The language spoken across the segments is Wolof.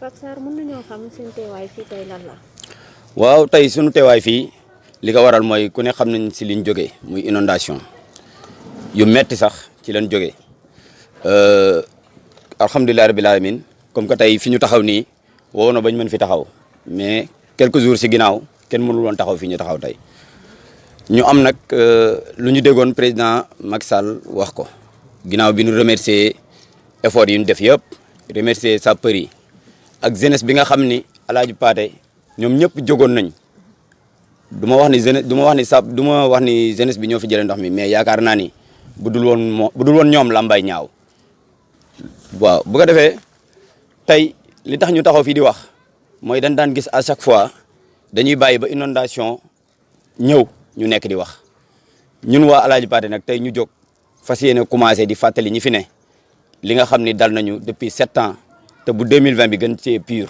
Pape Sarr mën nañoo xam seen teewaay fii tey lan la. waaw tey sunu teewaay fii li ko waral mooy ku ne xam nañ si liñ jógee muy inondation yu metti sax ci lañ jógee alhamdulilah rabbil alamin comme que tey fi ñu taxaw nii woo na bañ mën fi taxaw mais quelques jours si ginnaaw kenn mënul woon taxaw fii ñu taxaw tey ñu am nag lu ñu déggoon président Macky Sall wax ko ginnaaw bi ñu remercier effort yi ñu def yëpp remercier sapeurs yi ak jeunesse bi nga xam ni Alaaji Paate ñoom ñëpp jógoon nañ du ma wax ni jeunesse du ma wax ni jeunesse bi ñoo fi jëlee ndox mi mais yaakaar naa ni bu dul woon ñoom lambay ñaaw waaw bu ko defee tey li tax ñu taxaw fii di wax mooy dañ daan gis à chaque fois dañuy bàyyi ba inondation ñëw ñu nekk di wax ñun waa Alaaji Paate nag tey ñu jóg fas yéene commencé di fàttali ñi fi ne li nga xam ni dal nañu depuis 7 ans te bu 2020 bi gën cee pur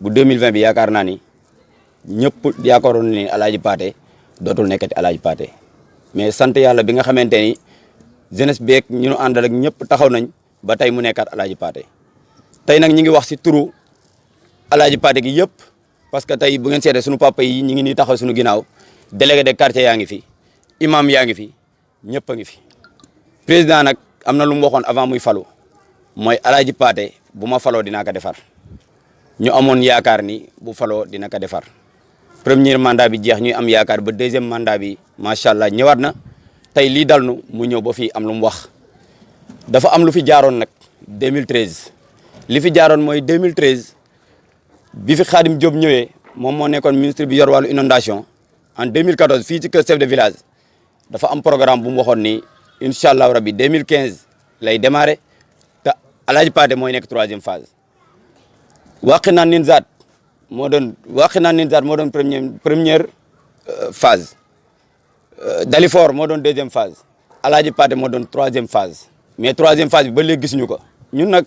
bu 2020 bi yaakaar naa ni ñëpp yaakaaroon ni Alaaji Paate dootul nekkati Alaaji Paate mais sant yàlla bi nga xamante ni jeunesse beeg ñu nu àndal ak ñëpp taxaw nañ ba tey mu nekkaat Alaaji Paate tey nag ñi ngi wax si turu Alaaji Paate gi yëpp parce que tey bu ngeen seetee suñu papa yi ñi ngi nii taxaw suñu ginnaaw délégué de quartier yaa ngi fi imam yaa ngi fi ñëpp a ngi fi président nag am na lu mu waxoon avant muy falu mooy Alaaji Paate bu ma faloo dinaa ko defar ñu amoon yaakaar ni bu faloo dina ko defar premier mandat bi jeex ñuy am yaakaar ba deuxième mandat bi macha allah ñëwaat na tey lii dal nu mu ñëw ba fii am lu mu wax dafa am lu fi jaaroon nag 2013 li fi jaaroon mooy 2013 bi fi Khadim Diop ñëwee moom moo nekkoon ministre bi yor wàllu inondation en 2014 fii ci kër chef de village dafa am programme bu mu waxoon ni incha allah rabbi 2015 lay démarrer te Alaaji Paate mooy nekk 3e phase. Wakhinane Nimzatt moo doon première phase Dalifort moo doon 2e phase Alaaji Paate moo doon 3e phase mais 3e phase bi ba léegi gisuñu ko ñun nag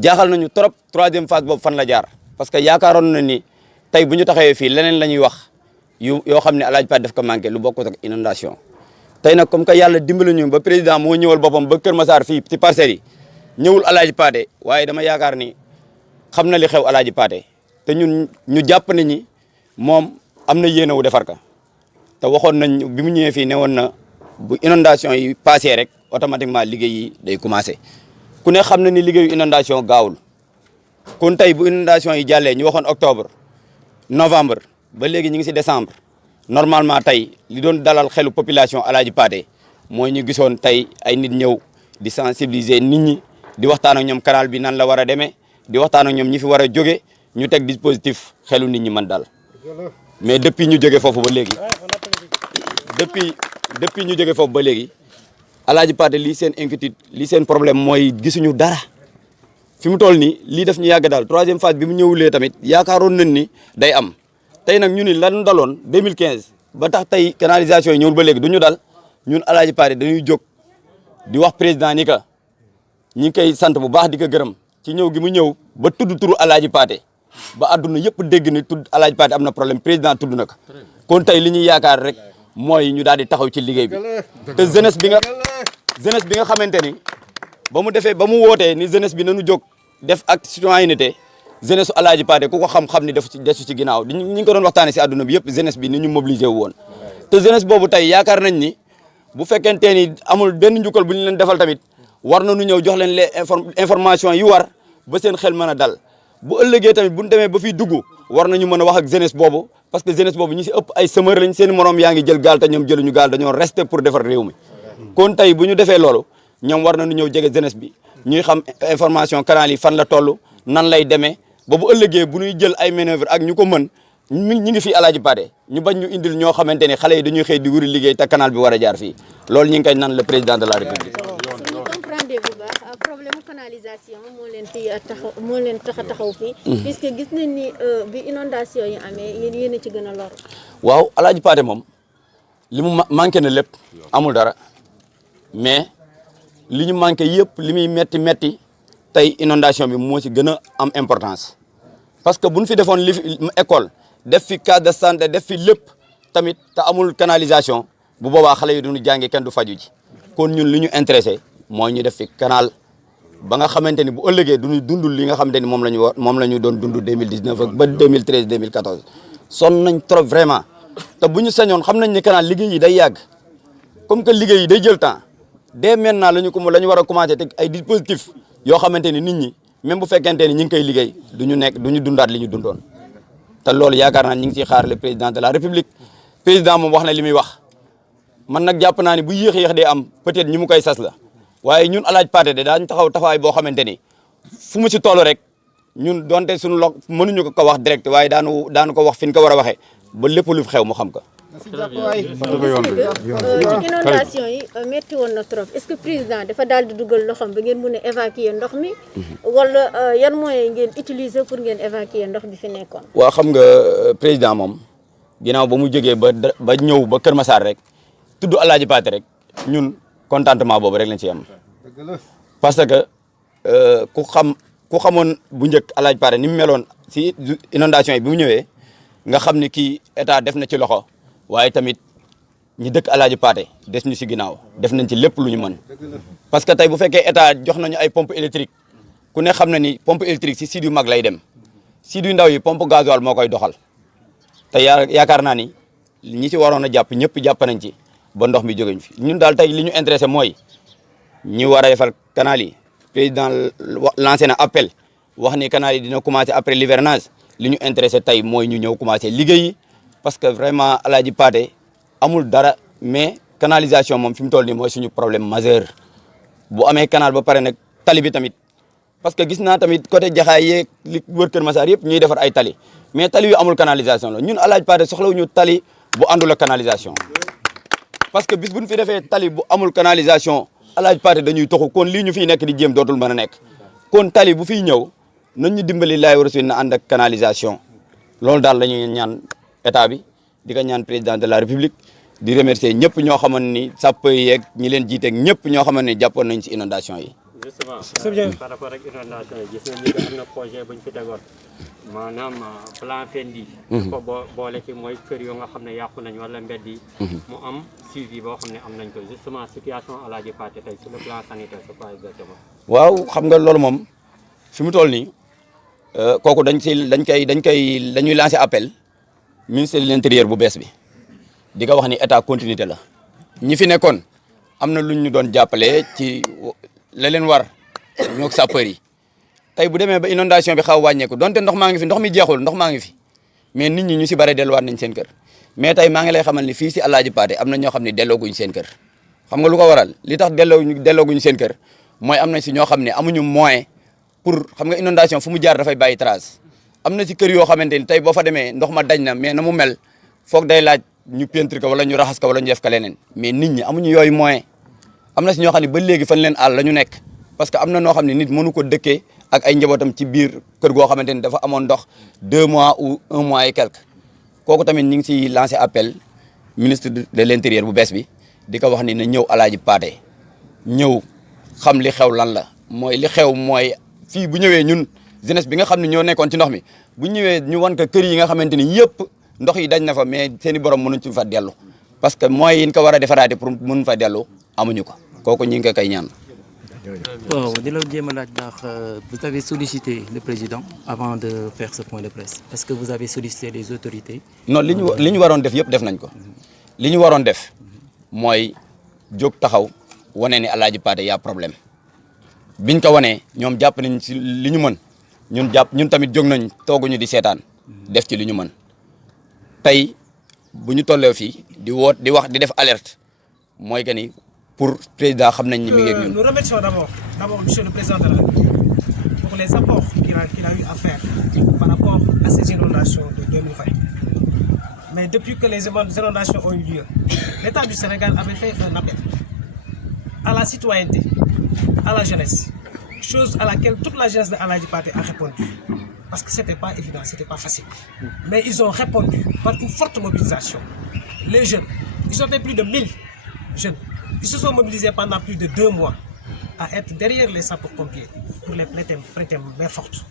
jaaxal nañu trop 3e phase boobu fan la jaar parce que yaakaaroon na ni tey bu ñu taxawee fii leneen la ñuy wax yoo xam ne Alaaji Paate daf ko manqué lu bokkut ak inondation tey nag comme que yàlla dimbali ñu ba président moo ñëwal boppam ba Kër Massar fii ci parcelles yi ñëwul Alaaji Paate waaye dama yaakaar ni xam na li xew Alaaji Paate te ñun ñu jàpp ne ñi moom am na yéene wu defar ka te waxoon nañ bi mu ñëwee fii ne woon na bu inondation yi passé rek automatiquement liggéey yi day commencé ku ne xam na ni liggéeyu inondation gaawul kon tey bu inondation yi jàllee ñu waxoon octobre novembre ba léegi ñu ngi si décembre normalement tey li doon dalal xelu population Alaaji Paate mooy ñu gisoon tey ay nit ñëw di sensibiliser nit ñi di waxtaan ak ñoom canal bi nan la war a demee di waxtaan ak ñoom ñi fi war a jóge ñu teg dispositif xelu nit ñi mën daal mais depuis ñu jóge foofu ba léegi depuis ñu jóge foofu ba léegi Alaaji Paate lii seen inquiétude lii seen problème mooy gisuñu dara fi mu toll nii lii daf ñu yàgg daal 3e phase bi mu ñëwulee tamit yaakaaroon nañ ni day am tey nag ñu ni lan daloon 2015 ba tax tey canalisation yi ñëwul ba léegi du ñu dal ñun Alaaji Paate dañuy jóg di wax président ni ka ñi ngi koy sant bu baax di ko gërëm ci ñëw gi mu ñëw ba tudd turu Alaaji Paate ba àdduna yëpp dégg ni tudd Alaaji Paate am na problème président tudd na ko kon tey li ñuy yaakaar rek mooy ñu daal di taxaw ci liggéey bi te jeunesse bi nga xamante ni ba mu wootee ni jeunesse bi nañu jóg def ak citoyenneté jeunesse su Alaaji Paate ku ko xam ni desu ci ginnaaw ñi ngi ko doon waxtaane si àdduna bi yëpp jeunesse bi ni ñu mobilisé wu woon te jeunesse boobu tey yaakaar nañ ni bu fekkente ni amul benn njukkal bu ñu leen defal tamit war nañu ñëw jox leen les information yi war ba seen xel mën a dal bu ëllëgee tamit bu ñu demee ba fiy dugg war nañu mën a wax ak jeunesse boobu parce que jeunesse boobu ñi si ëpp ay semeur lañ seen morom yaa ngi jël gaal te ñoom jëluñu gaal dañoo resté pour defar réew mi kon tey bu ñu defee loolu ñoom war nañu ñëw jege jeunesse bi ñuy xam information canal yi fan la toll nan lay demee ba bu ëllëgee bu ñuy jël ay manœuvre ak ñu ko mën ñi ngi fi Alaaji Paate ñu bañ ñu indil ñoo xamante ne xale yi dañuy xëy di wuri liggéey te canal bi war a jaar fii loolu ñu ngi koy naan le président de la république. bu baax problème canalisation moo leen tax a taxaw fii. puisque gis nañ ni bi inondation yi amee yéen a ci gën a lor. waaw Alaaji Paate moom li mu manqué na lépp amul dara mais li ñu manqué yëpp li muy metti tey inondation bi moo ci gën a am importance parce que bu ñu fi defoon école def fi case de santé def fi lépp tamit te amul canalisation bu boobaa xale yi duñu jàngi kenn du faju ji kon ñun li ñu intéressé mooy ñu def fi canal ba nga xamante ni bu ëllëgee duñu dundul li nga xamante ni moom la ñu doon dund 2019 ak ba 2013 2014 sonn nañ trop vraiment te bu ñu sañoon xam nañ ne canal liggéey yi day yàgg comme que liggéey yi day jël temps dès maintenant la ñu war a commencé teg ay dispositifs yoo xamante ni nit ñi même bu fekkente ni ñi ngi koy liggéey duñu dundaat li ñu dundoon te loolu yaakaar naa ñu ngi ciy xaar le président de la république président moom wax na li muy wax man nag jàpp naa ni bu yéex day am peut-être ñi mu koy sas la waaye ñun alaaj Pathé de daañu taxaw taxawaay boo xamante ni fu mu ci toll rek ñun donte suñu mënuñu ko wax direct waaye daanu ko wax fi ñu ko war a waxee ba lépp lu fi xew mu xam ko. ci inondation yi métti woon na trop est-ce que président dafa daal di dugal loxoom ba ngeen mun a évacuer ndox mi wala yan moyens ngeen utiliser pour ngeen évacuer ndox bi fi nekkoon. waaw xam nga président moom ginnaaw ba mu jógee ba ñëw ba Kër Massar rek tudd Alaaji Pathé rek ñun contentement boobu rek lañ ci am parce que ku xamoon bu njëkk Alaaji Pathé ni mu meloon si inondation yi bi mu ñëwee nga xam ni kii état def na ci loxo waaye tamit ñi dëkk Alaaji Pathé des ñu si ginnaaw def nañ ci lépp lu ñu mën parce que tey bu fekkee état jox nañu ay pompe électrique ku ne xam na ni pompe électrique si site yu mag lay dem site yu ndaw yi pompe gasoil moo koy doxal te yaakaar naa ni ñi ci waroon a jàpp ñëpp jàpp nañ ci ba ndox mi jógeñ fi ñun daal tey li ñu intéressé mooy ñi war a defal canal yi président lancé na appel wax ni canal yi dina commencé après l'hivernage li ñu intéressé tey mooy ñu ñëw commencé liggéey parce que vraiment Alaaji Pathé amul dara mais canalisation moom fi mu toll nii mooy suñu problème majeur bu amee canal ba pare nag tali bi tamit parce que gis naa tamit côté Jaxaay yeeg li wër Kër Massar yëpp ñuy defar ay tali mais tali yu amul canalisation la ñun Alaaji Pathé soxlawuñu tali bu àndul ak canalisation parce que bis bu ñu fi defee tali bu amul canalisation Alaaji Pathé dañuy toxu kon lii ñu fiy nekk di jéem dootul mën a nekk kon tali bu fiy ñëw nañ ñu dimbali laay war a na ànd ak canalisation loolu daal la ñuy ñaan état bi di ko ñaan président de la république di remercier ñëpp ñoo xamante ni sapeur yeeg ñi leen jiiteeg ñëpp ñoo xamante ni jàppoon nañ si inondation yi. justement par rapport ak inondation yi gis nañ ni am na projet bu ñu fi tegoon maanaam plan Fendi. ko boole ci mooy kër yoo nga xam ne yàqu nañ wala mbedd yi. mu am suivi boo xam ne am nañ ko justement situation Alaaji Pathé tey sur le plan sanitaire c'est pas exactement. waaw xam nga loolu moom fi mu toll nii kooku dañuy lancer appel ministre de l'intérieur bu bees bi di ko wax ni état continuité la ñi fi nekkoon am na lu ñu doon jàppale ci la leen war ñoo sapeur yi tey bu demee ba inondation bi xaw wàññeeku donte ndox maa ngi fi ndox mi jeexul ndox maa ngi fi mais nit ñi ñu si bare delluwaat nañ seen kër mais tey maa ngi lay xamal ni fii si Alaaji Pathé am na ñoo xam ne dellooguñ seen kër xam nga lu ko waral li tax dellooguñ seen kër mooy am na si ñoo xam ne amuñu moyen pour xam nga inondation fu mu jaar dafay bàyyi trace am na si kër yoo xamante ni tey boo fa demee ndox ma daj na mais na mu mel foog day laaj ñu peinture ko wala ñu raxas ko wala ñu def ko leneen mais nit ñi amuñu yooyu moyen am na si ñoo xam ne ba léegi fan leen àll la ñu nekk parce que am na noo xam ne nit mënu ko dëkkee ak ay njabootam ci biir kër goo xamante ni dafa amoon ndox 2 mois ou 1 mois et quelque kooku tamit ñu ngi siy lancé appel ministre de l'intérieur bu bees bi di ko wax ni na ñëw Alaaji Pathé ñëw xam li xew lan la mooy li xew mooy fii bu ñëwee ñun jeunesse bi nga xam ne ñoo nekkoon ci ndox mi bu ñëwee ñu wan ko kër yi nga xamante ni yëpp ndox yi dañ na fa mais seen i borom mënuñ ci fa dellu parce que moyens yi ñu ko war a defaraate pour mën fa dellu amuñu ko kooku ñu ngi ko koy ñaan. Bon, vous avez sollicité le président avant de faire ce point de presse. Est-ce que vous avez sollicité les autorités? Non, li ñu waroon def yëpp def nañ ko li ñu waroon def mooy jóg taxaw wane ni Alaaji Pathé y a problème biñ ko wanee ñoom jàpp nañ ci li ñu mën ñun tamit jóg nañ tooguñu di seetaan def ci li ñu mën tey bu ñu tollee fii di wax di def alerte mooy que ni pour président xam nañ ni mi ngi ak ñun. Nous remercions d'abord monsieur le président de la République pour les apports qu'il a eu à faire par rapport à ces inondations de 2020. Mais depuis que les inondations ont eu lieu, l'État du Sénégal avait fait un appel à la citoyenneté, à la jeunesse, chose à laquelle toute la jeunesse de Alaaji Pathé a répondu. Parce que c'était pas évident, c'était pas facile. Mais ils ont répondu par une forte mobilisation. Les jeunes, ils étaient plus de 1000 jeunes. Ils se sont mobilisés pendant plus de 2 mois à être derrière les sapeurs-pompiers pour les prêter main forte.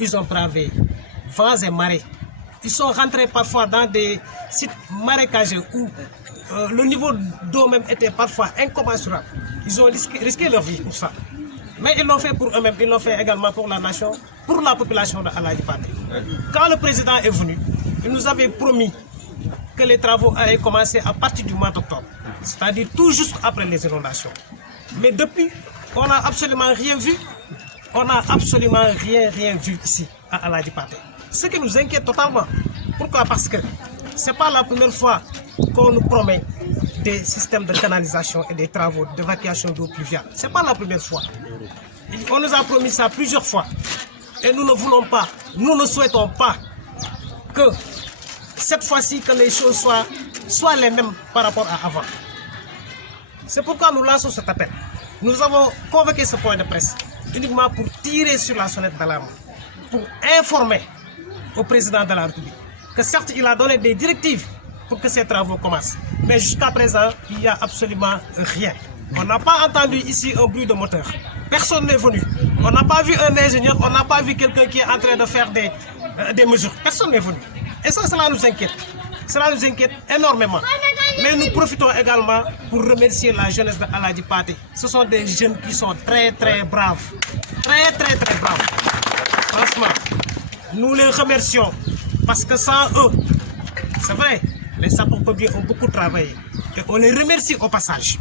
Ils ont bravé vents et marées. Ils sont rentrés parfois dans des sites marécageux où le niveau d'eau même était parfois incommensurable. Ils ont risqué leur vie pour ça. Mais ils l'ont fait pour eux-mêmes, ils l'ont fait également pour la nation, pour la population de Aladji Paté. Quand le président est venu, il nous avait promis que les travaux allaient commencer à partir du mois d'octobre, c'est-à-dire tout juste après les inondations. Mais depuis, on n'a absolument rien vu. On n'a absolument rien vu ici à Aladji Paté. Ce qui nous inquiète totalement. Pourquoi? Parce que ce n'est pas la première fois qu'on nous promet des systèmes de canalisation et des travaux d'évacuation d'eau pluviale. Ce n'est pas la première fois. On nous a promis ça plusieurs fois. Et nous ne voulons pas, nous ne souhaitons pas que cette fois-ci que les choses soient les mêmes par rapport à avant. C'est pourquoi nous lançons cet appel. Nous avons convoqué ce point de presse uniquement pour tirer sur la sonnette d'alarme, pour informer au président de la République que certes il a donné des directives pour que ces travaux commencent, mais jusqu'à présent il n'y a absolument rien. On n'a pas entendu ici un bruit de moteur, personne n'est venu, on n'a pas vu un ingénieur, on n'a pas vu quelqu'un qui est en train de faire des mesures, personne n'est venu. Et ça, cela nous inquiète énormément. Mais nous profitons également pour remercier la jeunesse de Aladji Paté. Ce sont des jeunes qui sont très braves. Très braves. Franchement, nous les remercions parce que sans eux, c'est vrai, les sapeurs-pompiers ont beaucoup travaillé. Et on les remercie au passage.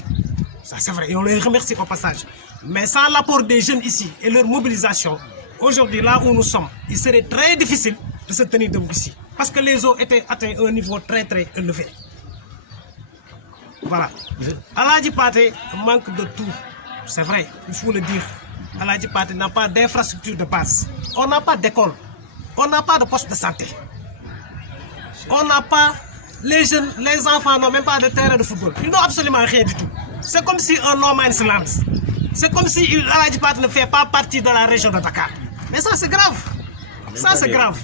Ça c'est vrai, et on les remercie au passage. Mais sans l'apport des jeunes ici et leur mobilisation, aujourd'hui là où nous sommes, il serait très difficile de se tenir debout ici. Parce que les eaux étaient atteintes à un niveau très élevé. Voilà. Aladji Paté manque de tout. C'est vrai, il faut le dire. Aladji Paté n'a pas d'infrastructure de base. On n'a pas d'école. On n'a pas de poste de santé. On n'a pas... Les jeunes, les enfants n'ont même pas de terrain de football. Ils n'ont absolument rien du tout. C'est comme si un no man's land. C'est comme si Aladji Paté ne fait pas partie de la région de Dakar. Mais ça c'est grave. Ça c'est grave.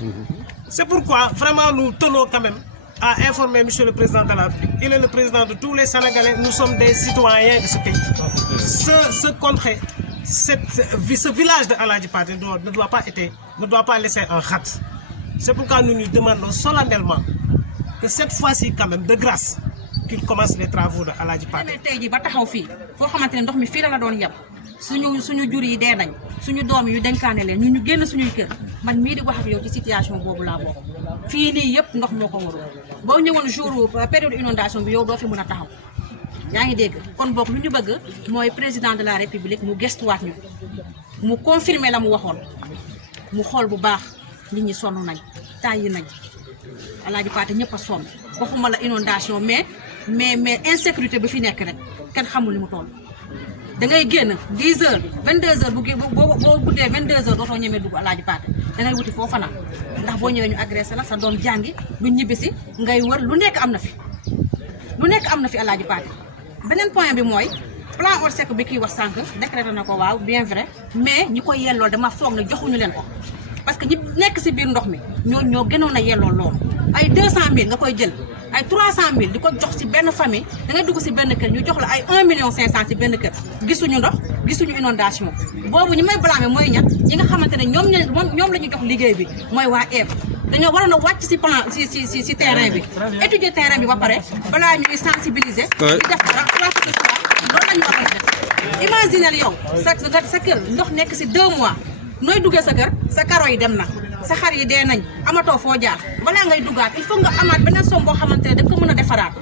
C'est pourquoi vraiment nous tenons quand même à informer M. le Président de la République. Il est le président de tous les Sénégalais. Nous sommes des citoyens de ce pays. Ce contrée, ce village de Aladji Paté ne doit pas laisser un rat. C'est pourquoi nous nous demandons solennellement que cette fois-ci quand même, de grâce, qu'il commence les travaux de Aladji Paté. suñu jur yi dee nañ suñu doom yi ñu dénkaane leen ñu génn suñuy kër man mii di wax ak yow ci situation boobu laa bokk fii nii yëpp ndox moo ko warul boo ñëwoon jour période inondation bi yow doo fi mën a taxaw yaa ngi dégg kon bokk lu ñu bëgg mooy président de la république mu gestuwaat ñu mu confirmer la mu waxoon mu xool bu baax nit ñi sonn nañ tàyyi nañ Aladji Paté ñëpp a sonn waxuma la inondation mais insécurité bi fi nekk rek kenn xamul li mu toll. da ngay génn 10 heures 22 heures boo guddee 22 heures dootoo ñemee dugg Aladji Paté da ngay wuti foo fanaan ndax boo ñëwee ñu agressé la sa doom jàngi du ñibbisi ngay wër lu nekk am na fi Aladji Paté. beneen point bi mooy plan Orsec bi kii wax sànq décrété na ko waaw bien vrai mais ñi ko yellool dama foog ne joxuñu leen ko parce que ñi nekk si biir ndox mi ñoo gënoon a yellool loolu ay 200 000 nga koy jël ay 300 000 di ko jox si benn famille da ngay dugg si benn kër ñu jox la ay 1 500 000 si benn kër gisuñu ndox gisuñu inondation boobu ñi may blâmer mooy ñan ñi nga xamante ne ñoom la ñu jox liggéey bi mooy waa EF dañoo waroon a wàcc si plan si terrain bi étudier terrain bi ba pare balaa ñuy sensibiliser di def loolu la ñu war a def imaginel yow sa kër ndox nekk si 2 mois nooy duggee sa kër sa karo yi dem na sa xar yi dee nañ amatoo foo jaar balaa ngay duggaat il faut nga amaat beneen somme boo xamante ne da nga ko mën a defaraat